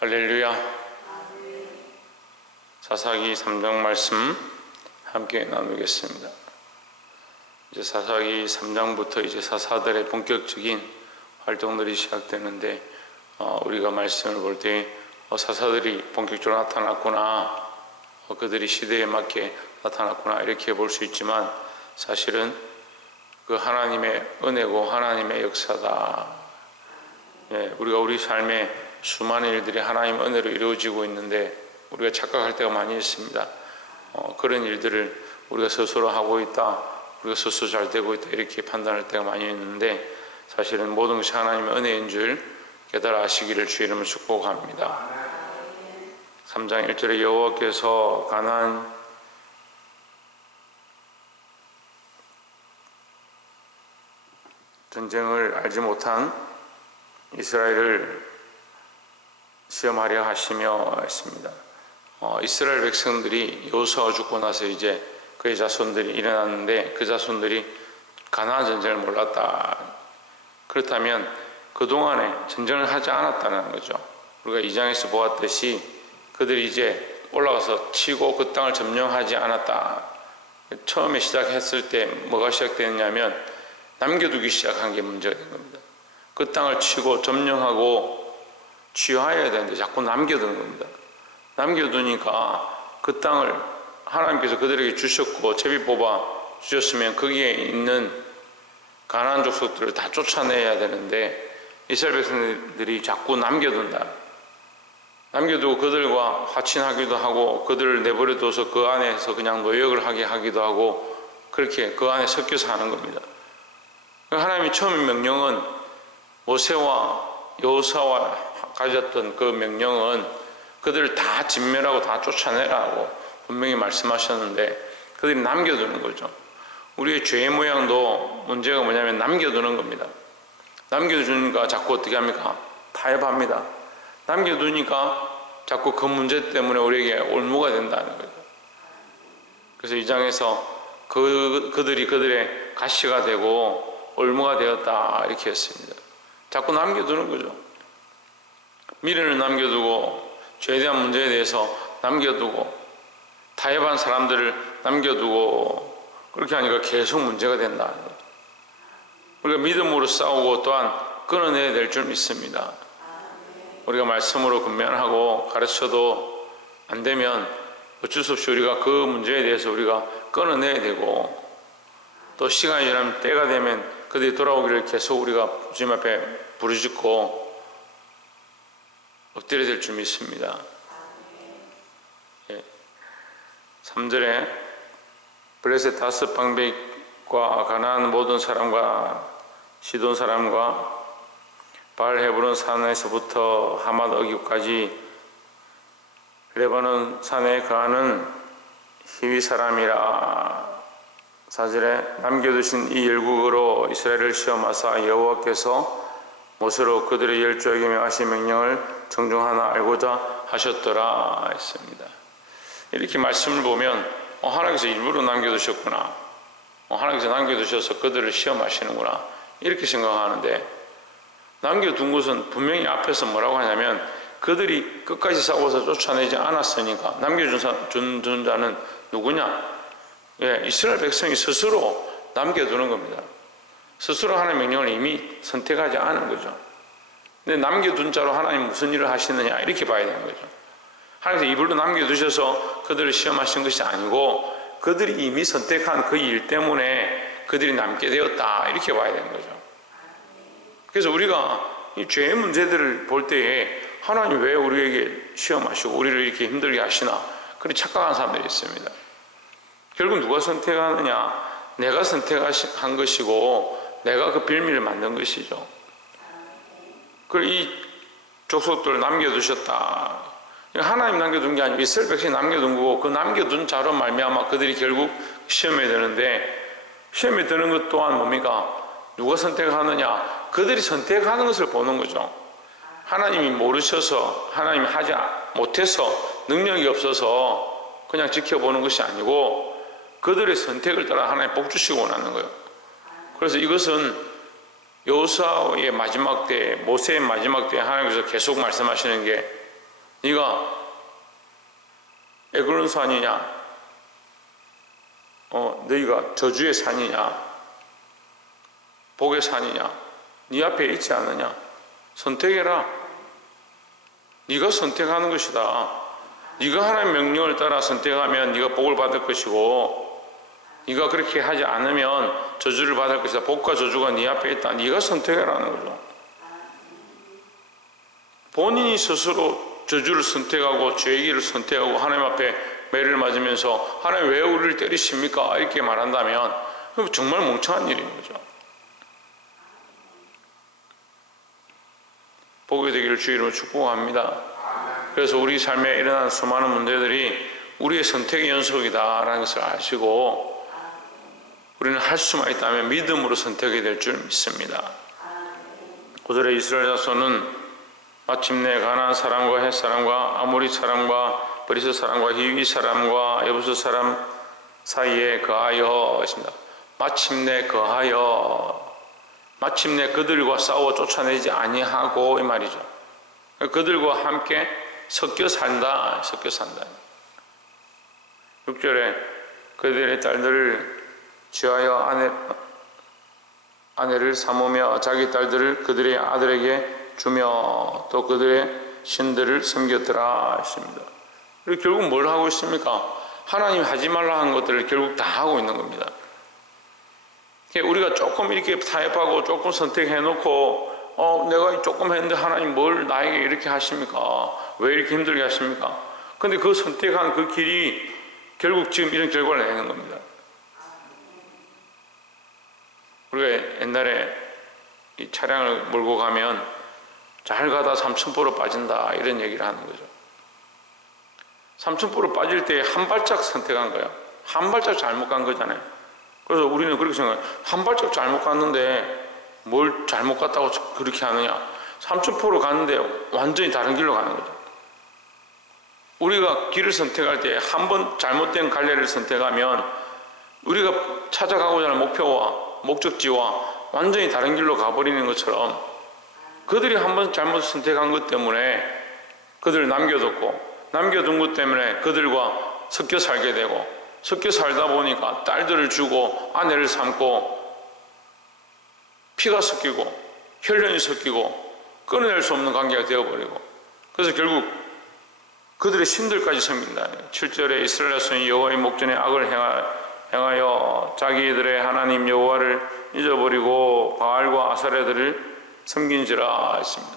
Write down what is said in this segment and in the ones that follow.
할렐루야. 사사기 3장 말씀 함께 나누겠습니다. 이제 사사기 3장부터 이제 사사들의 본격적인 활동들이 시작되는데 우리가 말씀을 볼 때 사사들이 본격적으로 나타났구나, 그들이 시대에 맞게 나타났구나 이렇게 볼 수 있지만 사실은 그 하나님의 은혜고 하나님의 역사다. 우리가 우리 삶에 수많은 일들이 하나님의 은혜로 이루어지고 있는데 우리가 착각할 때가 많이 있습니다. 그런 일들을 우리가 스스로 하고 있다, 우리가 스스로 잘 되고 있다 이렇게 판단할 때가 많이 있는데 사실은 모든 것이 하나님의 은혜인 줄 깨달아 아시기를 주의 이름으로 축복합니다. 3장 1절에 여호와께서 가나안 전쟁을 알지 못한 이스라엘을 시험하려 하시며 했습니다. 이스라엘 백성들이 여호수아가 죽고 나서 이제 그의 자손들이 일어났는데 그 자손들이 가나안 전쟁을 몰랐다. 그렇다면 그동안에 전쟁을 하지 않았다는 거죠. 우리가 2장에서 보았듯이 그들이 이제 올라가서 치고 그 땅을 점령하지 않았다. 처음에 시작했을 때 뭐가 시작되느냐면 남겨두기 시작한 게 문제가 된 겁니다. 그 땅을 치고 점령하고 취하해야 되는데 자꾸 남겨두는 겁니다. 남겨두니까 그 땅을 하나님께서 그들에게 주셨고 제비 뽑아 주셨으면 거기에 있는 가나안 족속들을 다 쫓아내야 되는데 이스라엘 백성들이 자꾸 남겨둔다. 남겨두고 그들과 화친하기도 하고 그들을 내버려둬서 그 안에서 그냥 노역을 하게 하기도 하고 그렇게 그 안에 섞여서 하는 겁니다. 하나님의 처음 명령은 모세와 여호수아와 가졌던 그 명령은 그들을 다 진멸하고 다 쫓아내라고 분명히 말씀하셨는데 그들이 남겨두는 거죠. 우리의 죄의 모양도 문제가 뭐냐면 남겨두는 겁니다. 남겨두니까 자꾸 어떻게 합니까? 타협합니다. 남겨두니까 자꾸 그 문제 때문에 우리에게 올무가 된다는 거죠. 그래서 이 장에서 그들이 그들의 가시가 되고 올무가 되었다 이렇게 했습니다. 자꾸 남겨두는 거죠. 미련을 남겨두고 죄에 대한 문제에 대해서 남겨두고 타협한 사람들을 남겨두고 그렇게 하니까 계속 문제가 된다는 거죠. 우리가 믿음으로 싸우고 또한 끊어내야 될 줄 믿습니다. 우리가 말씀으로 근면하고 가르쳐도 안 되면 어쩔 수 없이 우리가 그 문제에 대해서 우리가 끊어내야 되고 또 시간이 지나면 때가 되면 그들이 돌아오기를 계속 우리가 주님 앞에 부르짖고 엎드려야 될 줄 믿습니다. 3절에 블레셋 다섯 방백과 가나안 모든 사람과 시돈 사람과 바알 헤브론 산에서부터 하맛 어기까지 레바논 산에 거하는 히위 사람이라. 4절에 남겨두신 이 열국으로 이스라엘을 시험하사 여호와께서 모세로 그들의 열조에게 명하신 명령을 정중하나 알고자 하셨더라 했습니다. 이렇게 말씀을 보면 하나님께서 일부러 남겨두셨구나, 하나님께서 남겨두셔서 그들을 시험하시는구나 이렇게 생각하는데 남겨둔 것은 분명히 앞에서 뭐라고 하냐면 그들이 끝까지 싸워서 쫓아내지 않았으니까 남겨준 자는 누구냐? 이스라엘 백성이 스스로 남겨두는 겁니다. 스스로 하나님의 명령을 이미 선택하지 않은 거죠. 근데 남겨둔 자로 하나님 무슨 일을 하시느냐 이렇게 봐야 되는 거죠. 하나님께서 이불로 남겨두셔서 그들을 시험하신 것이 아니고 그들이 이미 선택한 그 일 때문에 그들이 남게 되었다 이렇게 봐야 되는 거죠. 그래서 우리가 이 죄의 문제들을 볼 때에 하나님 왜 우리에게 시험하시고 우리를 이렇게 힘들게 하시나 그렇게 착각하는 사람들이 있습니다. 결국 누가 선택하느냐? 내가 선택한 것이고 내가 그 빌미를 만든 것이죠. 그리고 이 족속들을 남겨두셨다. 하나님 남겨둔 게 아니고 이스라엘 백성이 남겨둔 거고 그 남겨둔 자로 말미암아 그들이 결국 시험에 드는데 시험에 드는 것 또한 뭡니까? 누가 선택하느냐? 그들이 선택하는 것을 보는 거죠. 하나님이 모르셔서 하나님이 하지 못해서 능력이 없어서 그냥 지켜보는 것이 아니고 그들의 선택을 따라 하나님 복 주시고 원하는 거예요. 그래서 이것은 여호수아의 마지막 때, 모세의 마지막 때 하나님께서 계속 말씀하시는 게 네가 에글론 산이냐, 너희가 저주의 산이냐, 복의 산이냐, 네 앞에 있지 않느냐. 선택해라. 네가 선택하는 것이다. 네가 하나님의 명령을 따라 선택하면 네가 복을 받을 것이고, 네가 그렇게 하지 않으면 저주를 받을 것이다. 복과 저주가 네 앞에 있다. 네가 선택해라는 거죠. 본인이 스스로 저주를 선택하고 죄의 길을 선택하고 하나님 앞에 매를 맞으면서 하나님 왜 우리를 때리십니까? 이렇게 말한다면 정말 멍청한 일인 거죠. 복이 되기를 주의 이름으로 축복합니다. 그래서 우리 삶에 일어나는 수많은 문제들이 우리의 선택의 연속이다라는 것을 아시고 우리는 할 수만 있다면 믿음으로 선택이 될 줄 믿습니다. 9절에 이스라엘 자손은 마침내 가나안 사람과 헷 사람과 아모리 사람과 브리스 사람과 히위 사람과 여부스 사람 사이에 거하여 있습니다. 마침내 거하여, 마침내 그들과 싸워 쫓아내지 아니하고 이 말이죠. 그들과 함께 섞여 산다. 섞여 산다. 6절에 그들의 딸들을 취하여 아내를 삼으며 자기 딸들을 그들의 아들에게 주며 또 그들의 신들을 섬겼더라 했습니다. 그리고 결국 뭘 하고 있습니까? 하나님 하지 말라 한 것들을 결국 다 하고 있는 겁니다. 우리가 조금 이렇게 타협하고 조금 선택해놓고 내가 조금 했는데 하나님 뭘 나에게 이렇게 하십니까? 왜 이렇게 힘들게 하십니까? 근데 그 선택한 그 길이 결국 지금 이런 결과를 내는 겁니다. 우리가 옛날에 이 차량을 몰고 가면 잘 가다 삼천포로 빠진다 이런 얘기를 하는 거죠. 삼천포로 빠질 때 한 발짝 선택한 거예요. 한 발짝 잘못 간 거잖아요. 그래서 우리는 그렇게 생각해요. 한 발짝 잘못 갔는데 뭘 잘못 갔다고 그렇게 하느냐. 삼천포로 갔는데 완전히 다른 길로 가는 거죠. 우리가 길을 선택할 때 한 번 잘못된 갈래를 선택하면 우리가 찾아가고자 하는 목표와 목적지와 완전히 다른 길로 가버리는 것처럼 그들이 한 번 잘못 선택한 것 때문에 그들을 남겨둔 것 때문에 그들과 섞여 살게 되고, 섞여 살다 보니까 딸들을 주고 아내를 삼고 피가 섞이고 혈연이 섞이고 끊어낼 수 없는 관계가 되어버리고, 그래서 결국 그들의 신들까지 섬긴다. 7절에 이스라엘 자손이 여호와의 목전에 악을 행하여 자기들의 하나님 여호와를 잊어버리고 바알과 아사레들을 섬긴지라 했습니다.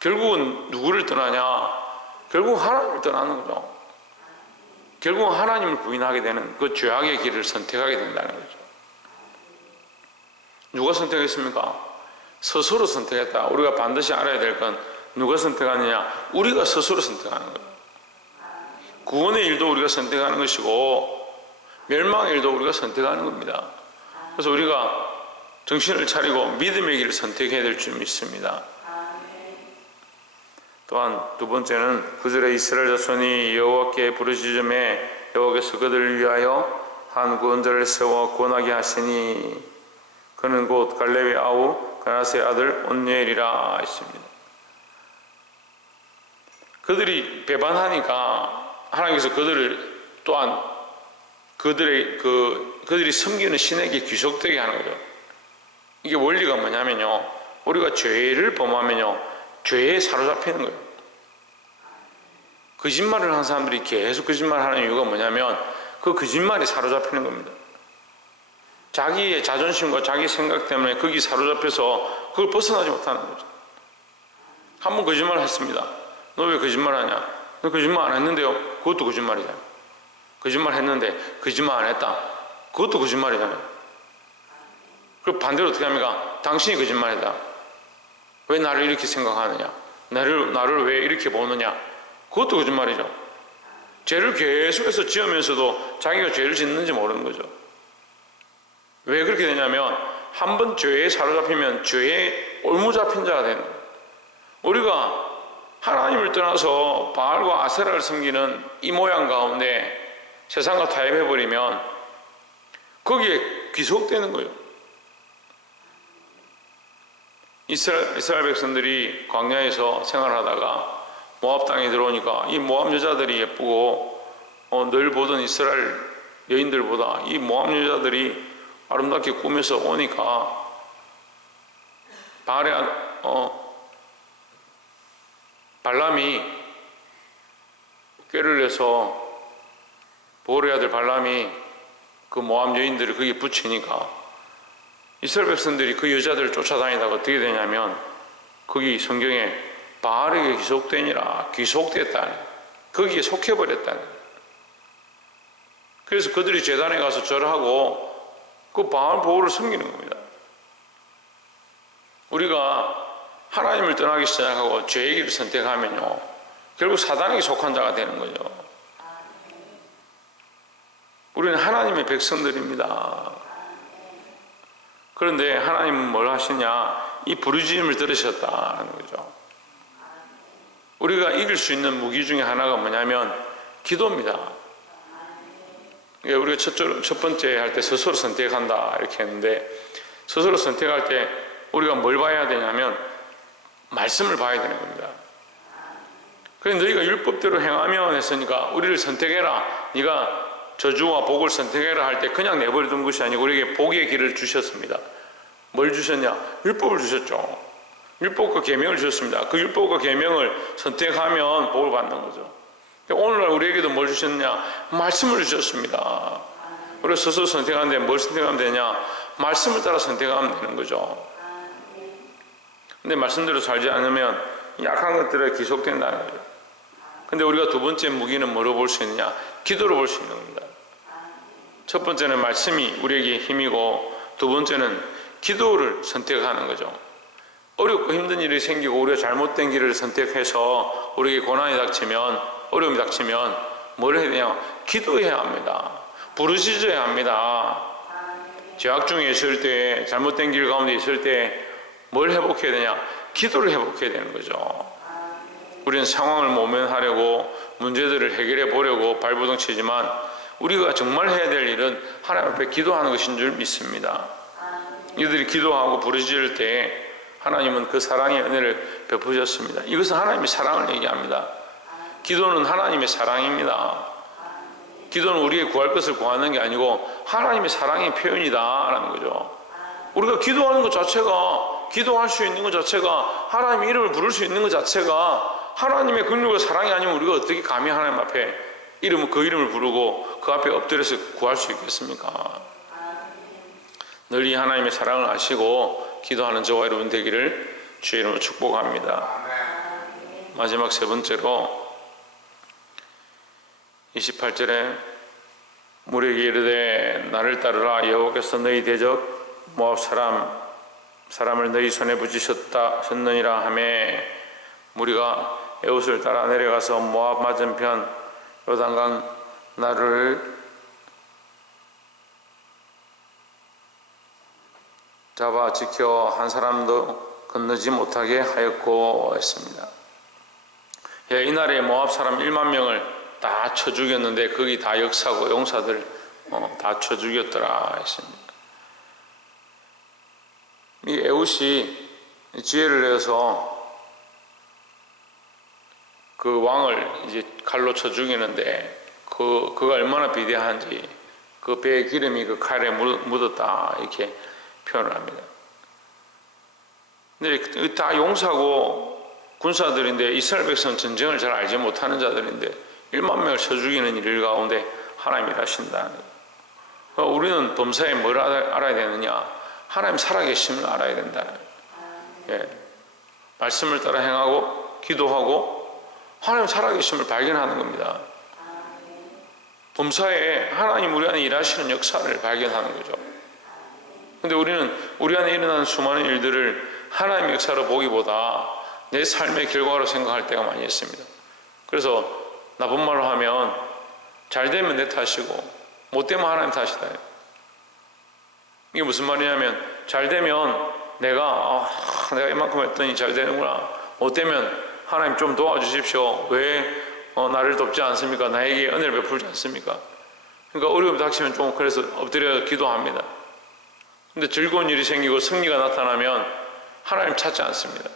결국은 누구를 떠나냐? 결국 하나님을 떠나는 거죠. 결국 하나님을 부인하게 되는 그 죄악의 길을 선택하게 된다는 거죠. 누가 선택했습니까? 스스로 선택했다. 우리가 반드시 알아야 될 건 누가 선택하느냐? 우리가 스스로 선택하는 거예요. 구원의 일도 우리가 선택하는 것이고 멸망의 일도 우리가 선택하는 겁니다. 그래서 우리가 정신을 차리고 믿음의 길을 선택해야 될 줄 믿습니다. 또한 두 번째는 9절에 이스라엘 자손이 여호와께 부르짖음에 여호와께서 그들을 위하여 한 구원자를 세워 구원하게 하시니 그는 곧 갈렙의 아우 가나스의 아들 온니엘이라 했습니다. 그들이 배반하니까 하나님께서 그들을 또한 그들이 섬기는 신에게 귀속되게 하는 거죠. 이게 원리가 뭐냐면요, 우리가 죄를 범하면요 죄에 사로잡히는 거예요. 거짓말을 하는 사람들이 계속 거짓말하는 이유가 뭐냐면 그 거짓말이 사로잡히는 겁니다. 자기의 자존심과 자기 생각 때문에 거기 사로잡혀서 그걸 벗어나지 못하는 거죠. 한 번 거짓말을 했습니다. 너 왜 거짓말하냐? 너 거짓말 안 했는데요? 그것도 거짓말이잖아요. 거짓말 했는데 거짓말 안 했다. 그것도 거짓말이잖아요. 그럼 반대로 어떻게 합니까? 당신이 거짓말이다. 왜 나를 이렇게 생각하느냐? 나를 왜 이렇게 보느냐? 그것도 거짓말이죠. 죄를 계속해서 지으면서도 자기가 죄를 짓는지 모르는 거죠. 왜 그렇게 되냐면 한 번 죄에 사로잡히면 죄에 올무잡힌 자가 되는 거예요. 우리가 하나님을 떠나서 바알과 아세라를 섬기는 이 모양 가운데 세상과 타협해버리면 거기에 귀속되는 거예요. 이스라엘 백성들이 광야에서 생활하다가 모압 땅에 들어오니까 이 모압 여자들이 예쁘고 늘 보던 이스라엘 여인들보다 이 모압 여자들이 아름답게 꾸며서 오니까 발람이 꾀를 내서 보올의 아들 발람이 그 모압 여인들을 거기에 붙이니까 이스라엘 백성들이 그 여자들을 쫓아다니다가 어떻게 되냐면 거기 성경에 바알에게 귀속됐다니 거기에 속해버렸다니. 그래서 그들이 제단에 가서 절하고 그 바알 보호를 섬기는 겁니다. 우리가 하나님을 떠나기 시작하고 죄의 길을 선택하면요 결국 사단에게 속한 자가 되는 거죠. 우리는 하나님의 백성들입니다. 그런데 하나님은 뭘 하시냐? 이 부르짖음을 들으셨다는 거죠. 우리가 이길 수 있는 무기 중에 하나가 뭐냐면 기도입니다. 우리가 첫 번째 할 때 스스로 선택한다 이렇게 했는데 스스로 선택할 때 우리가 뭘 봐야 되냐면 말씀을 봐야 되는 겁니다. 그래서 너희가 율법대로 행하면 했으니까 우리를 선택해라. 네가 저주와 복을 선택해라 할 때 그냥 내버려둔 것이 아니고 우리에게 복의 길을 주셨습니다. 뭘 주셨냐? 율법을 주셨죠. 율법과 계명을 주셨습니다. 그 율법과 계명을 선택하면 복을 받는 거죠. 오늘날 우리에게도 뭘 주셨냐? 말씀을 주셨습니다. 우리가 스스로 선택하는데 뭘 선택하면 되냐? 말씀을 따라 선택하면 되는 거죠. 근데 말씀대로 살지 않으면 약한 것들에 기속된다는 거죠. 근데 우리가 두 번째 무기는 뭐로 볼 수 있느냐? 기도로 볼 수 있는 겁니다. 첫 번째는 말씀이 우리에게 힘이고 두 번째는 기도를 선택하는 거죠. 어렵고 힘든 일이 생기고 우리가 잘못된 길을 선택해서 우리에게 고난이 닥치면 어려움이 닥치면 뭘 해야 되냐? 기도해야 합니다. 부르짖어야 합니다. 죄악 중에 있을 때 잘못된 길 가운데 있을 때 뭘 회복해야 되냐? 기도를 회복해야 되는 거죠. 우리는 상황을 모면하려고 문제들을 해결해 보려고 발버둥 치지만 우리가 정말 해야 될 일은 하나님 앞에 기도하는 것인 줄 믿습니다. 이들이 기도하고 부르짖을 때 하나님은 그 사랑의 은혜를 베푸셨습니다. 이것은 하나님의 사랑을 얘기합니다. 기도는 하나님의 사랑입니다. 기도는 우리의 구할 것을 구하는 게 아니고 하나님의 사랑의 표현이다 라는 거죠. 우리가 기도하는 것 자체가 기도할 수 있는 것 자체가 하나님의 이름을 부를 수 있는 것 자체가 하나님의 긍휼과 사랑이 아니면 우리가 어떻게 감히 하나님 앞에 그 이름을 부르고 그 앞에 엎드려서 구할 수 있겠습니까? 널리 하나님의 사랑을 아시고 기도하는 저와 여러분 되기를 주의 이름으로 축복합니다. 마지막 세 번째로 28절에 무리에게 이르되 나를 따르라. 여호와께서 너희 대적 모압 사람을 너희 손에 붙이셨느니라 하매 무리가 에웃을 따라 내려가서 모압 맞은편 요단강 나루를 잡아 지켜 한 사람도 건너지 못하게 하였고 했습니다. 이날에 모압 사람 1만 명을 다 쳐 죽였는데 거기 다 역사고 용사들 다 쳐 죽였더라 했습니다. 이 에웃이 지혜를 내서 그 왕을 이제 칼로 쳐 죽이는데 그가 얼마나 비대한지 그 배의 기름이 그 칼에 묻었다 이렇게 표현을 합니다. 근데 다 용사고 군사들인데 이스라엘 백성은 전쟁을 잘 알지 못하는 자들인데 1만 명을 쳐 죽이는 일 가운데 하나님이 일하신다는 거예요. 우리는 범사에 뭘 알아야 되느냐? 하나님 살아계심을 알아야 된다. 말씀을 따라 행하고 기도하고 하나님 살아계심을 발견하는 겁니다. 범사에 하나님 우리 안에 일하시는 역사를 발견하는 거죠. 근데 우리는 우리 안에 일어나는 수많은 일들을 하나님의 역사로 보기보다 내 삶의 결과로 생각할 때가 많이 있습니다. 그래서 나쁜 말로 하면 잘 되면 내 탓이고 못 되면 하나님 탓이다. 이게 무슨 말이냐면 잘 되면 내가 이만큼 했더니 잘 되는구나. 못 되면 하나님 좀 도와주십시오. 왜 나를 돕지 않습니까? 나에게 은혜를 베풀지 않습니까? 그러니까 어려움이 닥치면 좀 그래서 엎드려 기도합니다. 근데 즐거운 일이 생기고 승리가 나타나면 하나님 찾지 않습니다.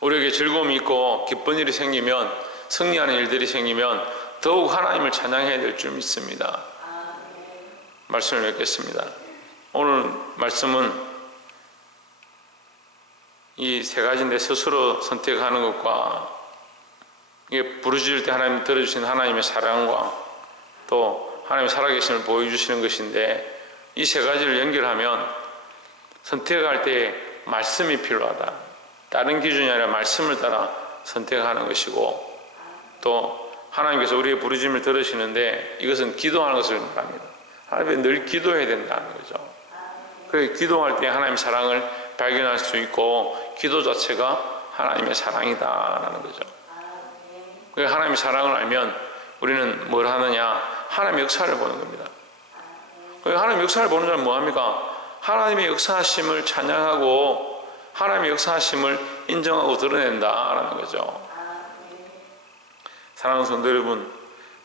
우리에게 즐거움이 있고 기쁜 일이 생기면, 승리하는 일들이 생기면 더욱 하나님을 찬양해야 될 줄 믿습니다. 말씀을 맺겠습니다. 오늘 말씀은 이 세 가지인데, 스스로 선택하는 것과, 이게 부르짖을 때 하나님 들어주신 하나님의 사랑과 또 하나님의 살아계심을 보여주시는 것인데, 이 세 가지를 연결하면 선택할 때 말씀이 필요하다. 다른 기준이 아니라 말씀을 따라 선택하는 것이고, 또 하나님께서 우리의 부르짖음을 들으시는데 이것은 기도하는 것을 말합니다. 하나님께 늘 기도해야 된다는 거죠. 그래서 기도할 때 하나님의 사랑을 발견할 수 있고, 기도 자체가 하나님의 사랑이다라는 거죠. 그래서 하나님의 사랑을 알면 우리는 뭘 하느냐? 하나님의 역사를 보는 겁니다. 하나님의 역사를 보는 자는 뭐합니까? 하나님의 역사하심을 찬양하고 하나님의 역사하심을 인정하고 드러낸다라는 거죠. 사랑하는 성도 여러분,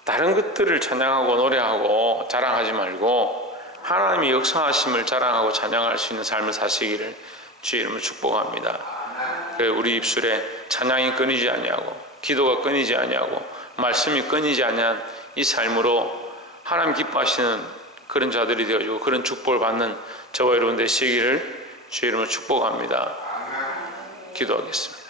다른 것들을 찬양하고 노래하고 자랑하지 말고 하나님의 역사하심을 자랑하고 찬양할 수 있는 삶을 사시기를 주의 이름으로 축복합니다. 우리 입술에 찬양이 끊이지 아니하고 기도가 끊이지 아니하고 말씀이 끊이지 아니한 이 삶으로 하나님 기뻐하시는 그런 자들이 되어지고 그런 축복을 받는 저와 여러분 되시기를 주의 이름으로 축복합니다. 기도하겠습니다.